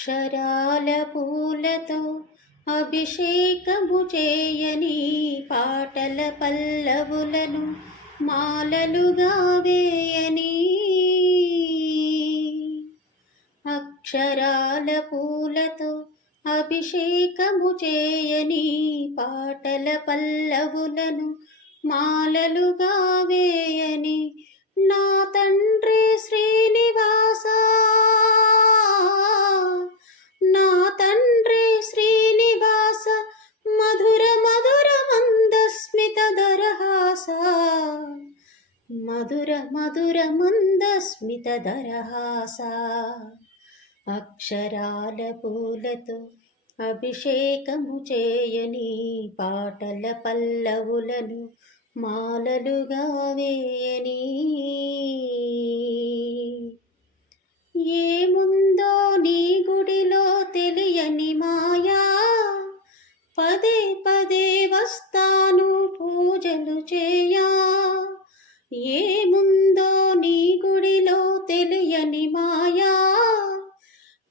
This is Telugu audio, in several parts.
అక్షరాల పూలతో అభిషేకము చేయని పాటల పల్లవులను మాలలుగా వేయని. అక్షరాల పూలతో అభిషేకము చేయని పాటల పల్లవులను మాలలుగా వేయని. నా తండ్రి శ్రీనివాస, నా తండ్రి శ్రీనివాస, మధుర మధుర మందస్మిత దరహాస, మధుర మధుర మందస్మిత దరహాస. అక్షరాల పూలతో అభిషేకము చేయని పాటల పల్లవులను మాలలుగా వేయని. ఏముందో నీ గుడిలో తెలియని మాయా, పదే పదే వస్తాను పూజలు చేయా. ఏముందో నీ గుడిలో తెలియని మాయా,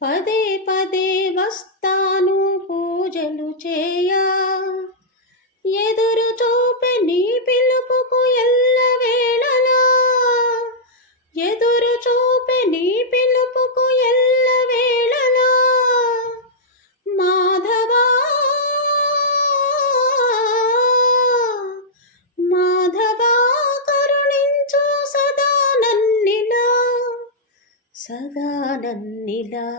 పదే పదే వస్తాను పూజలు చేయా. ఎదురు చూపే నీ పిలుపుకు ఎల్లవేళలా, ఎదురు చూపే నీ పిలుపుకు ఎల్లవేళలా. మాధవా మాధవా కరుణించు సదా నన్నిలా, సదా నన్నిలా.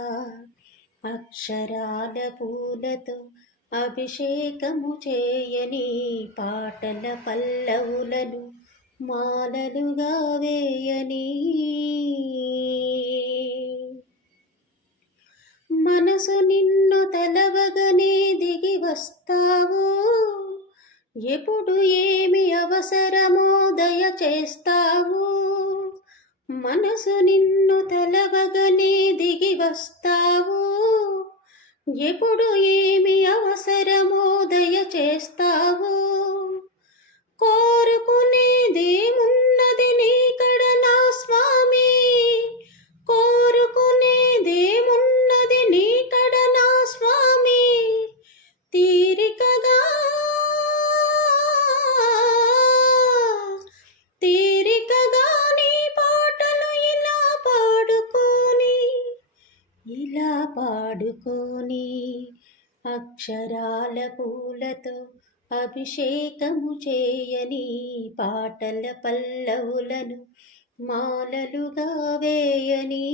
అక్షరాల పూలతో అభిషేకము చేయని పాటల పల్లవులను మాలలుగా వేయని. మనసు నిన్ను తలవగనే దిగి వస్తావు, ఎప్పుడు ఏమి అవసరమో దయచేస్తావు. మనసు నిన్ను తలవగనే దిగి వస్తావు, ఎప్పుడు ఏమి అవసరమో దయచేస్తావు. కోరుకునేదేమున్నది నీకడ నా స్వామి, కోరుకునేదేమున్నది నీకడ నా స్వామి. తీరికగా తీరికగా నీ పాటలు ఇలా పాడుకోని. అక్షరాల పూలతో అభిషేకము చేయని పాటల పల్లవులను మాలలుగా వేయని.